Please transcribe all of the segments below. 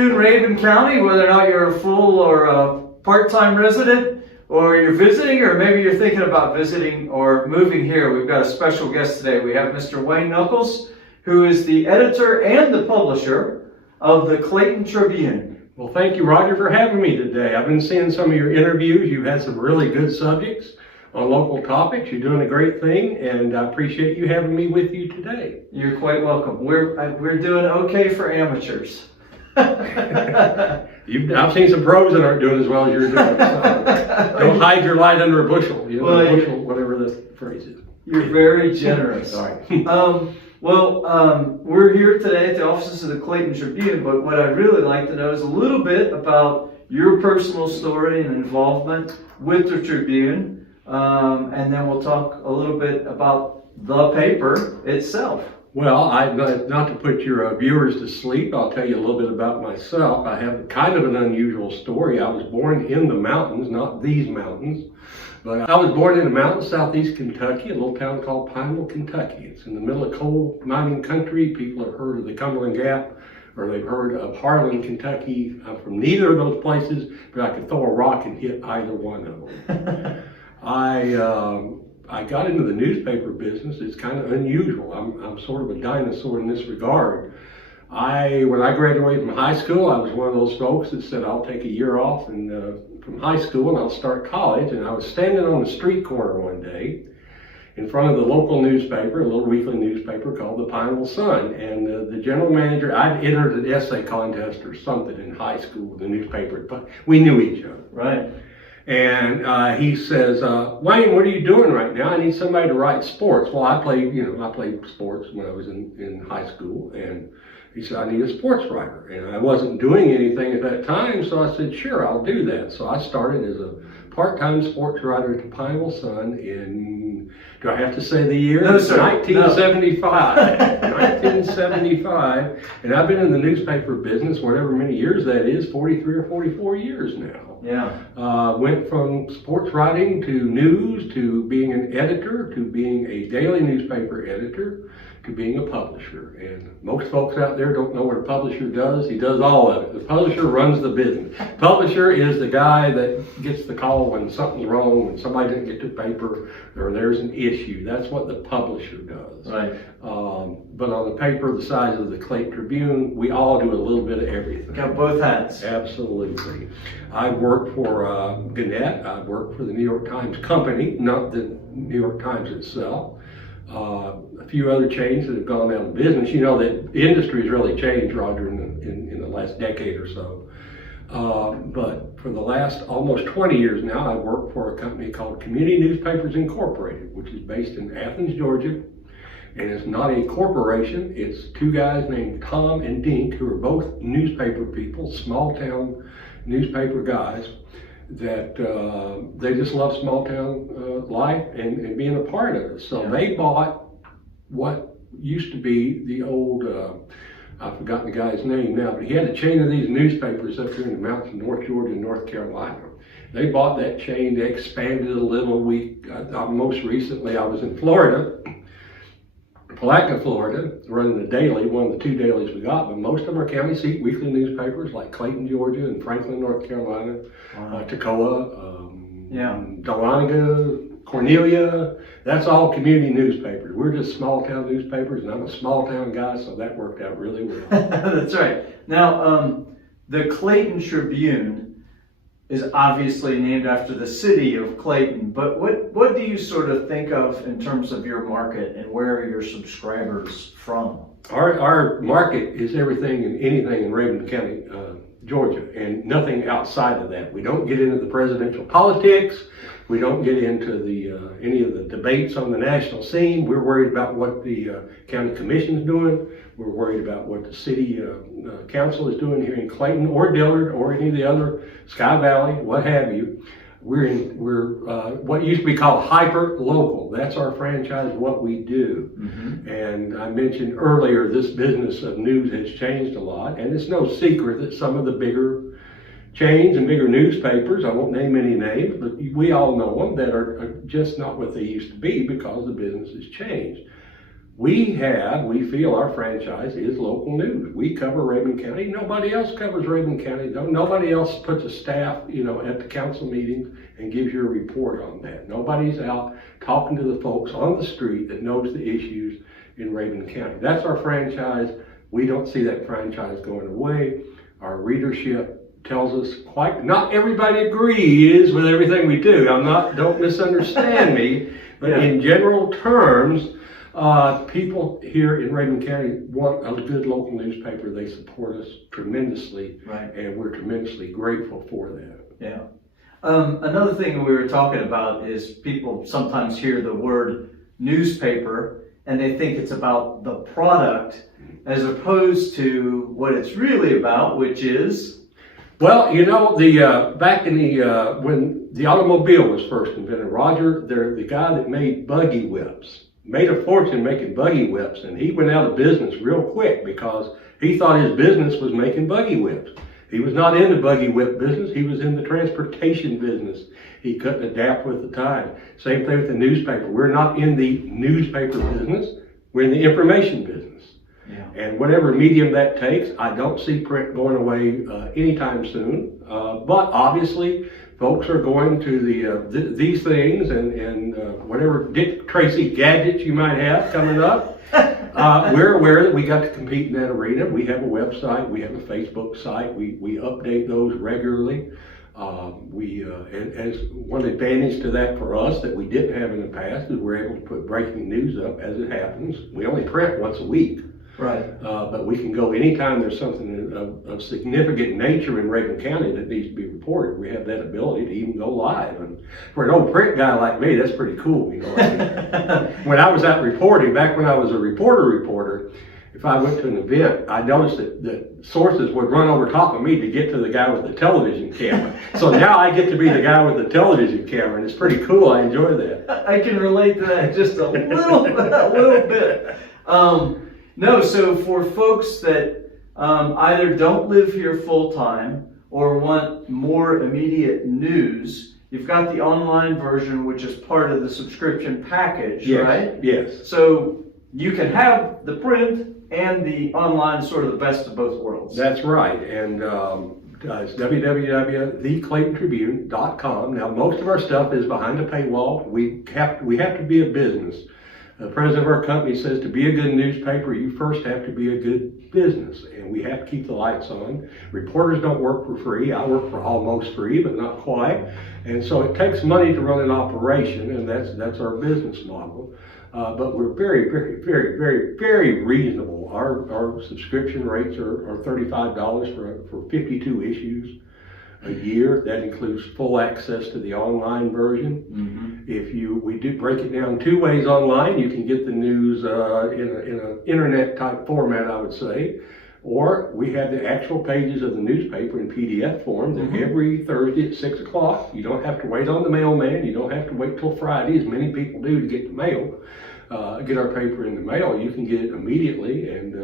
afternoon, Rabun County, whether or not you're a full or a part-time resident, or you're visiting, or maybe you're thinking about visiting or moving here. We've got a special guest today. We have Mr. Wayne Knuckles, who is the editor and the publisher of the Clayton Tribune. Well, thank you, Roger, for having me today. I've been seeing some of your interviews. You've had some really good subjects on local topics. You're doing a great thing, and I appreciate you having me with you today. You're quite welcome. We're doing okay for amateurs. I've seen some pros that aren't doing as well as you're doing. So don't hide your light under a bushel. Bushel, whatever the phrase is. You're very generous. All right. We're here today at the offices of the Clayton Tribune, but what I'd really like to know is a little bit about your personal story and involvement with the Tribune, and then we'll talk a little bit about the paper itself. Well, not to put your viewers to sleep, I'll tell you a little bit about myself. I have kind of an unusual story. I was born in the mountains, not these mountains, but I was born in the mountains, southeast Kentucky, a little town called Pineville, Kentucky. It's in the middle of coal mining country. People have heard of the Cumberland Gap, or they've heard of Harlan, Kentucky. I'm from neither of those places, but I could throw a rock and hit either one of them. I got into the newspaper business. It's kind of unusual. I'm sort of a dinosaur in this regard. When I graduated from high school, I was one of those folks that said, I'll take a year off from high school and I'll start college. And I was standing on the street corner one day in front of the local newspaper, a little weekly newspaper called the Pineville Sun. And the general manager, I'd entered an essay contest or something in high school with the newspaper, but we knew each other. Right. And he says, Wayne, what are you doing right now? I need somebody to write sports. Well, I played sports when I was in high school. And he said, I need a sports writer. And I wasn't doing anything at that time, so I said, sure, I'll do that. So I started as a part-time sports writer at the Pineville Sun in, do I have to say the year? No, sir. 1975. 1975. And I've been in the newspaper business, whatever many years that is, 43 or 44 years now. Yeah. Went from sports writing to news, to being an editor, to being a daily newspaper editor, to being a publisher. And most folks out there don't know what a publisher does. He does all of it. The publisher runs the business. Publisher is the guy that gets the call when something's wrong, when somebody didn't get the paper, or there's an issue. That's what the publisher does. Right. But on the paper the size of the Clayton Tribune, we all do a little bit of everything. Got both hats. Absolutely. I've worked for Gannett. I've worked for the New York Times Company, not the New York Times itself. A few other chains that have gone out of business. You know that the industry has really changed, Roger, in the last decade or so. But for the last almost 20 years now, I work for a company called Community Newspapers Incorporated, which is based in Athens, Georgia. And it's not a corporation. It's two guys named Tom and Dink, who are both newspaper people, small town newspaper guys, that they just love small town life and being a part of it. So they bought what used to be the old, I've forgotten the guy's name now, but he had a chain of these newspapers up here in the mountains of North Georgia and North Carolina. They bought that chain, they expanded it a little. Most recently I was in Florida, Palatka, Florida, running the daily, one of the two dailies we got, but most of them are county seat weekly newspapers like Clayton, Georgia, and Franklin, North Carolina, Toccoa, Dahlonega, Cornelia. That's all community newspapers. We're just small town newspapers, and I'm a small town guy, so that worked out really well. That's right. Now, the Clayton Tribune is obviously named after the city of Clayton, but what do you sort of think of in terms of your market and where are your subscribers from? Our market is everything and anything in Rabun County, Georgia, and nothing outside of that. We don't get into the presidential politics. We don't get into any of the debates on the national scene. We're worried about what the county commission's doing. We're worried about what the city council is doing here in Clayton or Dillard or any of the other Sky Valley, what have you. We're what used to be called hyper local. That's our franchise, what we do. Mm-hmm. And I mentioned earlier, this business of news has changed a lot, and it's no secret that some of the bigger chains and bigger newspapers, I won't name any names, but we all know them, that are just not what they used to be because the business has changed. we feel our franchise is local news. We cover Rabun County. Nobody else covers Rabun County. Nobody else puts a staff, at the council meetings and gives you a report on that. Nobody's out talking to the folks on the street that knows the issues in Rabun County. That's our franchise. We don't see that franchise going away. Our readership tells us not everybody agrees with everything we do. Don't misunderstand me, but in general terms, people here in Rabun County want a good local newspaper. They support us tremendously, and we're tremendously grateful for that. Yeah. Another thing we were talking about is people sometimes hear the word newspaper and they think it's about the product as opposed to what it's really about, which is... Well, back in when the automobile was first invented, Roger, the guy that made buggy whips, made a fortune making buggy whips, and he went out of business real quick because he thought his business was making buggy whips. He was not in the buggy whip business, he was in the transportation business. He couldn't adapt with the time. Same thing with the newspaper. We're not in the newspaper business, we're in the information business. And whatever medium that takes, I don't see print going away anytime soon. But obviously, folks are going to these things and whatever Dick Tracy gadgets you might have coming up. We're aware that we got to compete in that arena. We have a website, we have a Facebook site, we update those regularly. And as one advantage to that for us that we didn't have in the past is we're able to put breaking news up as it happens. We only print once a week. Right. But we can go anytime there's something of significant nature in Rabun County that needs to be reported. We have that ability to even go live. And for an old print guy like me, that's pretty cool. When I was out reporting, back when I was a reporter, if I went to an event, I noticed that sources would run over top of me to get to the guy with the television camera. So now I get to be the guy with the television camera, and it's pretty cool. I enjoy that. I can relate to that just a little bit. No, so for folks that either don't live here full time or want more immediate news, you've got the online version, which is part of the subscription package, right? Yes. So you can have the print and the online, sort of the best of both worlds. That's right. And it's www.theclaytontribune.com. Now, most of our stuff is behind a paywall. We have to be a business. The president of our company says to be a good newspaper, you first have to be a good business, and we have to keep the lights on. Reporters don't work for free. I work for almost free, but not quite. And so it takes money to run an operation, and that's our business model. But we're very, very, very, very, very reasonable. Our subscription rates are $35 for 52 issues a year. That includes full access to the online version. We do break it down two ways online. You can get the news in an internet type format, I would say, or we have the actual pages of the newspaper in PDF form that every Thursday at 6 o'clock. You don't have to wait on the mailman. You don't have to wait till Friday, as many people do, to get the mail. Get our paper in the mail. You can get it immediately, and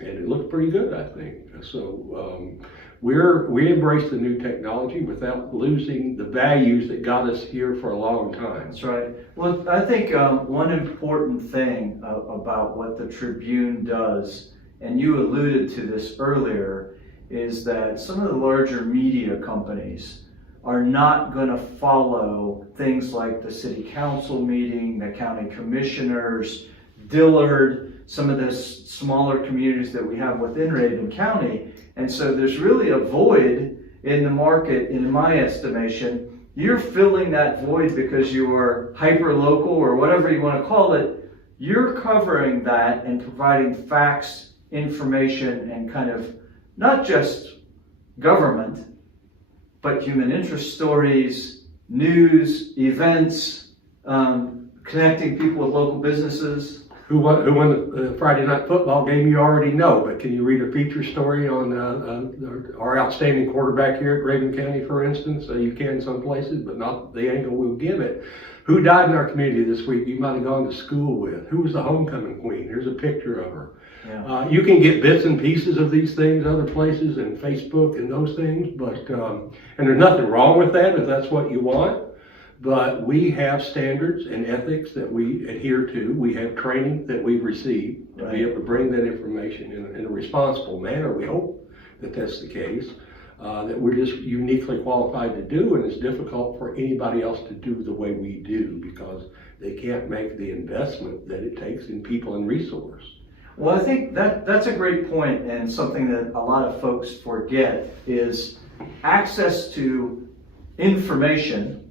it looks pretty good, I think. So we embrace the new technology without losing the values that got us here for a long time. That's right. Well, I think one important thing about what the Tribune does, and you alluded to this earlier, is that some of the larger media companies are not going to follow things like the city council meeting, the county commissioners, Dillard, some of the smaller communities that we have within Rabun County. And so there's really a void in the market, in my estimation. You're filling that void because you are hyper-local or whatever you want to call it. You're covering that and providing facts, information, and kind of not just government, but human interest stories, news, events, connecting people with local businesses. Who won the Friday night football game, you already know, but can you read a feature story on our outstanding quarterback here at Rabun County, for instance? You can some places, but not the angle we'll give it. Who died in our community this week you might have gone to school with? Who was the homecoming queen? Here's a picture of her. Yeah. You can get bits and pieces of these things other places, and Facebook and those things, but and there's nothing wrong with that if that's what you want. But we have standards and ethics that we adhere to. We have training that we've received to be able to bring that information in a responsible manner. We hope that that's the case. That we're just uniquely qualified to do, and it's difficult for anybody else to do the way we do because they can't make the investment that it takes in people and resource. Well, I think that's a great point, and something that a lot of folks forget is access to information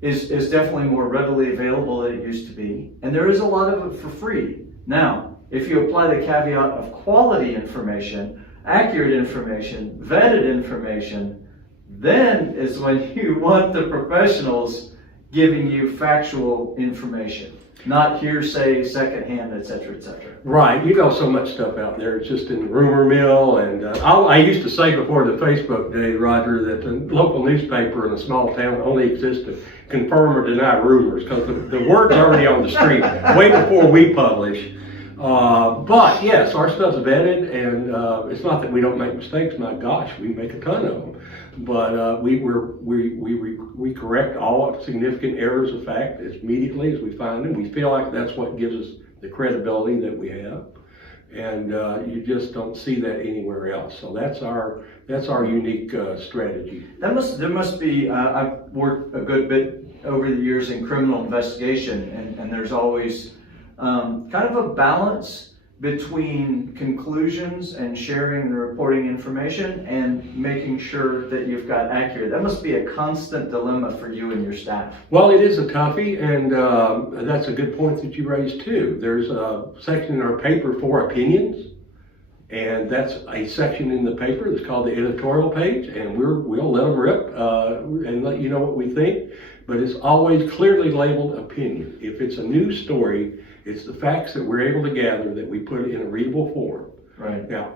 is definitely more readily available than it used to be, and there is a lot of it for free. Now, if you apply the caveat of quality information, accurate information, vetted information, then is when you want the professionals giving you factual information, not hearsay, secondhand, etc., etc. Right, you know, so much stuff out there. It's just in the rumor mill, and I used to say before the Facebook days, Roger, that the local newspaper in a small town only exists to confirm or deny rumors, because the word's already on the street way before we publish. But yes, our stuff's vetted, and it's not that we don't make mistakes. My gosh, we make a ton of them. But we correct all significant errors of fact as immediately as we find them. We feel like that's what gives us the credibility that we have, and you just don't see that anywhere else. So that's our unique strategy. There must be. I've worked a good bit over the years in criminal investigation, and there's always kind of a balance between conclusions and sharing and reporting information and making sure that you've got accurate. That must be a constant dilemma for you and your staff. Well, it is a toughie, and that's a good point that you raised too. There's a section in our paper for opinions, and that's a section in the paper that's called the editorial page, and we'll let them rip and let you know what we think, but it's always clearly labeled opinion. If it's a news story, it's the facts that we're able to gather that we put in a readable form. Right. Now,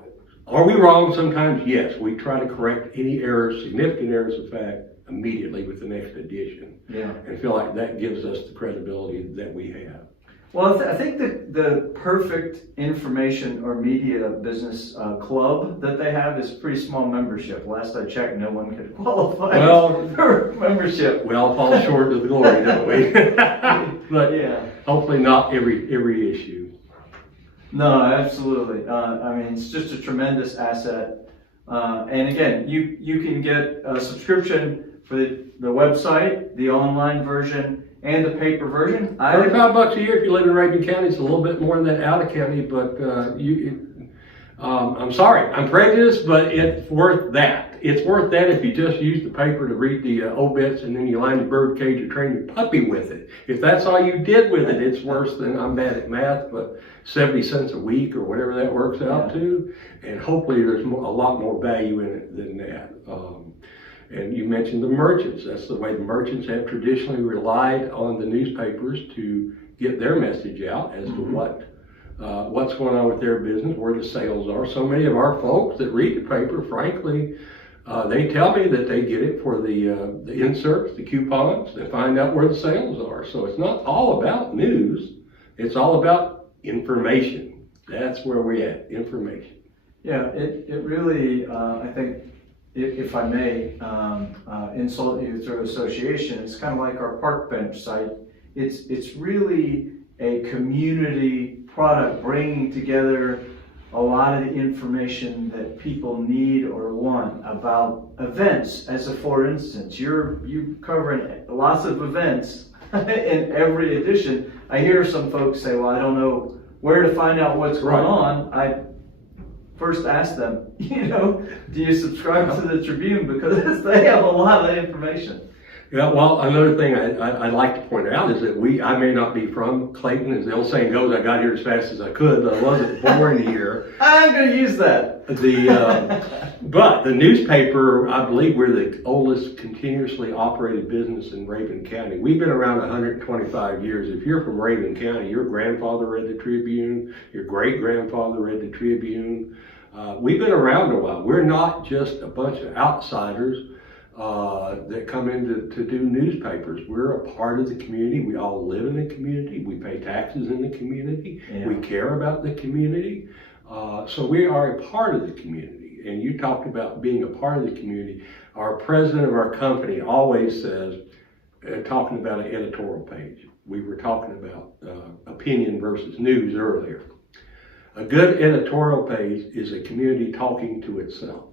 are we wrong sometimes? Yes. We try to correct any errors, significant errors of fact, immediately with the next edition. Yeah. And feel like that gives us the credibility that we have. Well, I think that the perfect information or media business club that they have is a pretty small membership. Last I checked, no one could qualify for membership. We all fall short of the glory, don't we? But yeah, hopefully not every issue. No, absolutely. I mean, it's just a tremendous asset. And again, you can get a subscription for the website, the online version, and the paper version. $35 a year if you live in Rabun County. It's a little bit more than that out of county, but I'm sorry, I'm prejudiced, but it's worth that. It's worth that if you just use the paper to read the obits and then you line the bird cage or train your puppy with it. If that's all you did with it, it's worse than, I'm bad at math, but 70 cents a week or whatever that works out to. And hopefully there's a lot more value in it than that. And you mentioned the merchants. That's the way the merchants have traditionally relied on the newspapers to get their message out as to what's going on with their business, where the sales are. So many of our folks that read the paper, frankly, they tell me that they get it for the inserts, the coupons. They find out where the sales are. So it's not all about news. It's all about information. That's where we're at, information. Yeah, it really, I think, if I may insult you through association, it's kind of like our park bench site. It's really a community product bringing together a lot of the information that people need or want about events. As a for instance, you covering lots of events in every edition. I hear some folks say, well, I don't know where to find out what's going on. I first ask them, do you subscribe to the Tribune? Because they have a lot of information. Yeah, well, another thing I'd like to point out is that I may not be from Clayton. As the old saying goes, I got here as fast as I could, but I wasn't born here. I'm going to use that. But the newspaper, I believe we're the oldest continuously operated business in Rabun County. We've been around 125 years. If you're from Rabun County, your grandfather read the Tribune, your great-grandfather read the Tribune. We've been around a while. We're not just a bunch of outsiders that come in to do newspapers. We're a part of the community. We all live in the community. We pay taxes in the community. Yeah. We care about the community. So we are a part of the community. And you talked about being a part of the community. Our president of our company always says, talking about an editorial page. We were talking about opinion versus news earlier. A good editorial page is a community talking to itself.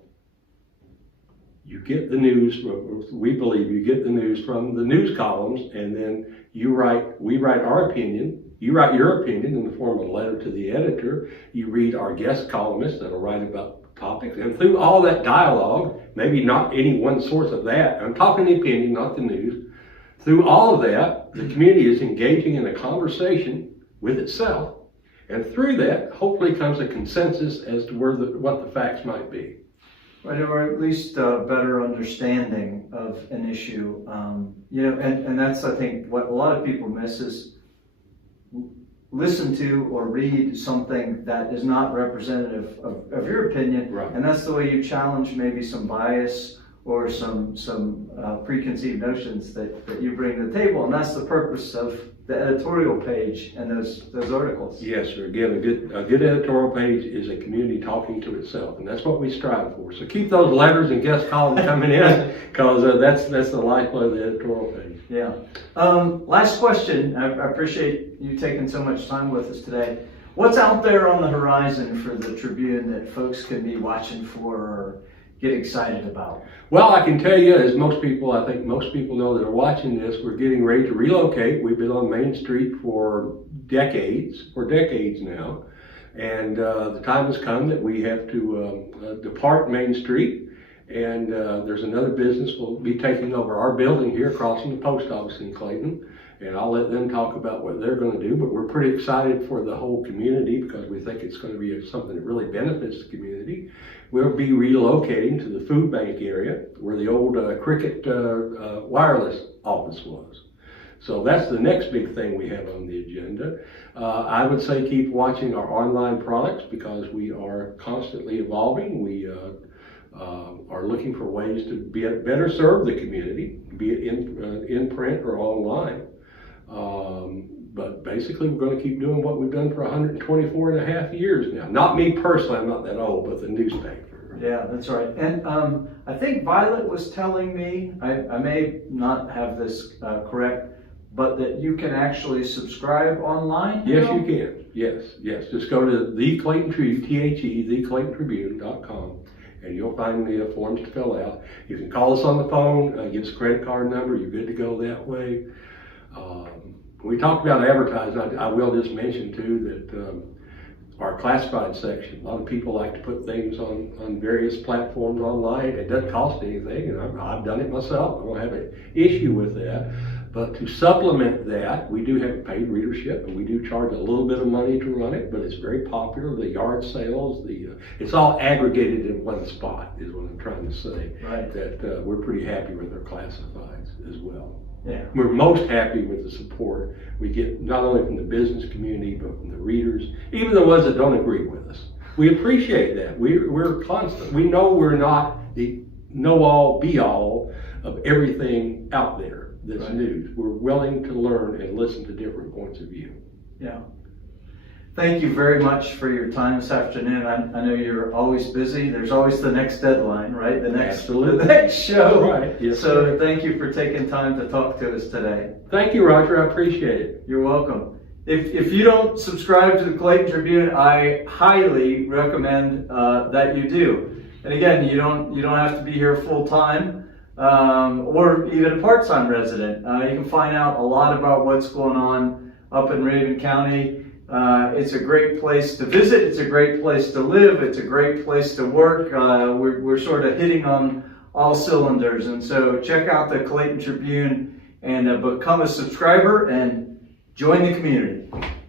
You get the news, we believe you get the news from the news columns, and then we write our opinion. You write your opinion in the form of a letter to the editor. You read our guest columnists that'll write about topics. And through all that dialogue, maybe not any one source of that, I'm talking the opinion, not the news. Through all of that, the community is engaging in a conversation with itself. And through that, hopefully comes a consensus as to what the facts might be. Right, or at least a better understanding of an issue. And that's, I think, what a lot of people miss is listen to or read something that is not representative of your opinion. Right. And that's the way you challenge maybe some bias or some preconceived notions that you bring to the table. And that's the purpose of the editorial page and those articles. Yes, sir. Again, a good editorial page is a community talking to itself, and that's what we strive for. So keep those letters and guest columns coming in, because that's the lifeblood of the editorial page. Yeah. Last question. I appreciate you taking so much time with us today. What's out there on the horizon for the Tribune that folks can be watching for or get excited about? Well, I can tell you, as I think most people know that are watching this, we're getting ready to relocate. We've been on Main Street for decades now. And the time has come that we have to depart Main Street. And there's another business will be taking over our building here across from the post office in Clayton. And I'll let them talk about what they're going to do. But we're pretty excited for the whole community because we think it's going to be something that really benefits the community. We'll be relocating to the food bank area where the old Cricket wireless office was. So that's the next big thing we have on the agenda. I would say keep watching our online products because we are constantly evolving. We are looking for ways to better serve the community, be it in print or online. But basically, we're going to keep doing what we've done for 124 and a half years now. Not me personally, I'm not that old, but the newspaper. Yeah, that's right. And I think Violet was telling me, I may not have this correct, but that you can actually subscribe online? Yes, you can. Yes. Just go to the Clayton Tribune, theclaytontribune.com, and you'll find the forms to fill out. You can call us on the phone, give us a credit card number, you're good to go that way. We talked about advertising. I will just mention too that our classified section, a lot of people like to put things on various platforms online. It doesn't cost anything, and I've done it myself. I don't have an issue with that. But to supplement that, we do have paid readership, and we do charge a little bit of money to run it, but it's very popular. The yard sales, it's all aggregated in one spot is what I'm trying to say. Right. That we're pretty happy with our classifieds as well. Yeah. We're most happy with the support we get, not only from the business community, but from the readers, even the ones that don't agree with us. We appreciate that. We're constant. We know we're not the know-all, be-all of everything out there that's right. news. We're willing to learn and listen to different points of view. Yeah. Thank you very much for your time this afternoon. I know you're always busy. There's always the next deadline, right? The next show. Right. Yes, so sir. Thank you for taking time to talk to us today. Thank you, Roger. I appreciate it. You're welcome. If you don't subscribe to the Clayton Tribune, I highly recommend that you do. And again, you don't have to be here full time or even a part-time resident. You can find out a lot about what's going on up in Rabun County. It's a great place to visit. It's a great place to live. It's a great place to work. We're sort of hitting on all cylinders. And so check out the Clayton Tribune and become a subscriber and join the community.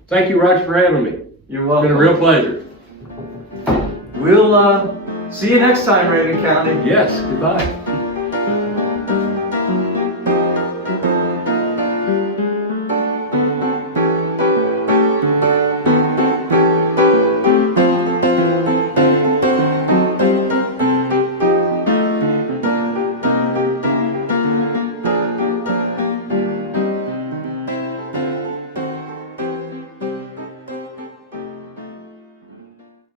Thank you, Roger, for having me. You're welcome. It's been a real pleasure. We'll see you next time, Rabun County. Yes, goodbye.